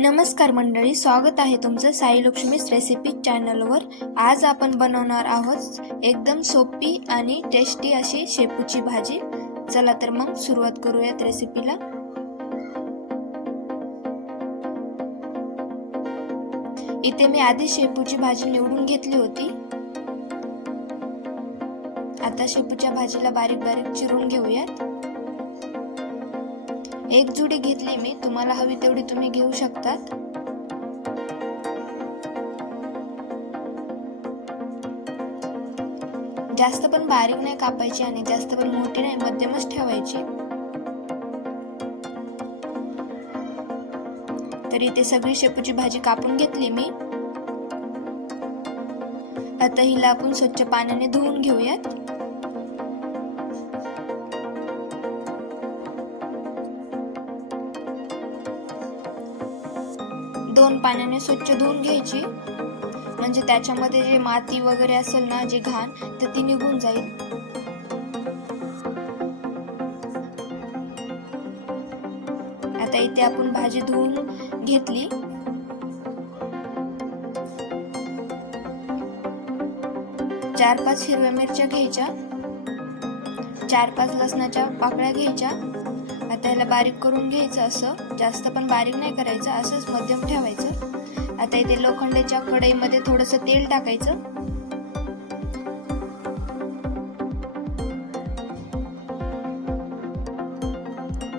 नमस्कार मंडळी, स्वागत आहे तुमचं साई लक्ष्मीज रेसिपी चॅनलवर। आज आपण बनवणार आहोत एकदम सोपी आणि टेस्टी अशी शेपूची भाजी। चला तर मग सुरुवात करूयात रेसिपीला। इथे मी आधी शेपूची भाजी निवडून घेतली होती। आता शेपूच्या भाजीला बारीक बारीक चिरून घेऊयात। एक जुडी घेतली मी, तुम्हाला हवी तेवढी तुम्ही घेऊ शकतात। जास्त पण बारीक नाही कापायची आणि जास्त पण मोठी नाही, मध्यमच ठेवायची। तर इथे सगळी शेपूची भाजी कापून घेतली मी। आता हिला आपण स्वच्छ पाण्याने धुवून घेऊयात। दोन पाण्याने स्वच्छ धुवून घ्यायची, म्हणजे त्याच्यामध्ये जे माती वगैरे असेल ना, जे घाण, तर ती निघून जाईल। आता इथे आपण भाजी धुवून घेतली। चार पाच हिरव्या मिरच्या घ्यायच्या, 4-5 लसणाच्या पाकळ्या घ्यायच्या। आता याला बारीक करून घ्यायचं, असं जास्त पण बारीक नाही करायचं, असंच मध्यम ठेवायचं। आता इथे लोखंडाच्या कढईमध्ये थोडंसं तेल टाकायचं।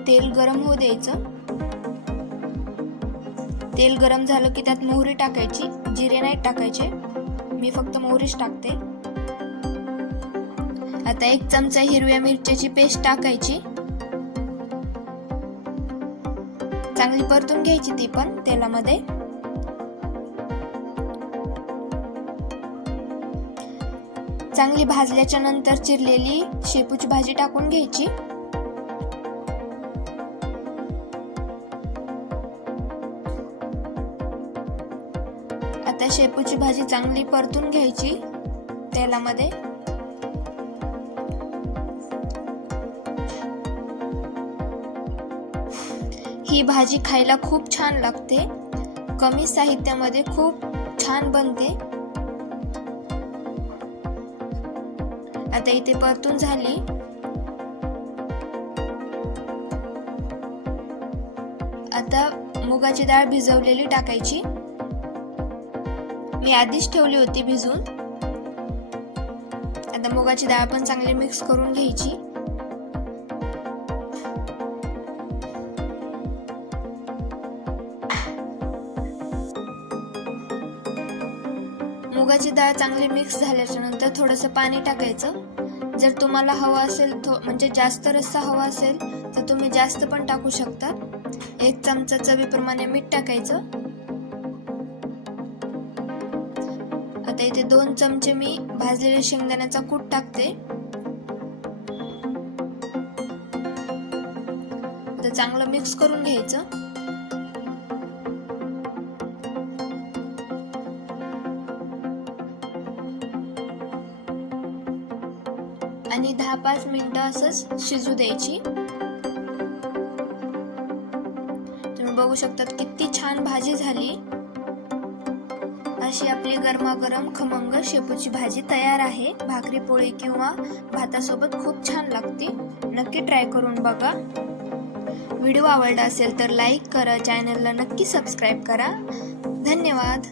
तेल गरम होऊ द्यायचं। तेल गरम झालं की त्यात मोहरी टाकायची, जिरे नाही टाकायचे, मी फक्त मोहरीच टाकते। आता 1 चमचा हिरव्या मिरच्याची पेस्ट टाकायची, चांगली परतून घ्यायची ती पण तेलामध्ये। चांगली भाजल्याच्या नंतर चिरलेली शेपूची भाजी टाकून घ्यायची। आता शेपूची भाजी चांगली परतून घ्यायची तेलामध्ये। ही भाजी खायला खूप छान लागते, कमी साहित्यामध्ये खूप छान बनते। आता इथे परतून झाली। आता मुगाची डाळ भिजवलेली टाकायची, मी आधीच ठेवली होती भिजवून। आता मुगाची डाळ पण चांगली मिक्स करून घ्यायची। मुगाची डाळ चांगली मिक्स झाल्याच्या नंतर थोडंसं पाणी टाकायचं। जर तुम्हाला हवा असेल म्हणजे जास्त रस्सा हवा असेल तर तुम्ही जास्त पण टाकू शकता। 1 चमचा चवीप्रमाणे मीठ टाकायचं। आता इथे 2 चमचे मी भाजलेले शेंगदाण्याचा कूट टाकते। आता चांगलं मिक्स करून घ्यायचं। आणि 10-5 मिनिटं असंच शिजू द्यायची। तुम्ही बघू शकतात किती छान भाजी झाली। अशी आपली गरमागरम खमंग शेपूची भाजी तयार आहे। भाकरी पोळी किंवा भातासोबत खूप छान लागते, नक्की ट्राय करून बघा। व्हिडिओ आवडला असेल तर लाईक करा, चॅनलला नक्की सबस्क्राईब करा। धन्यवाद।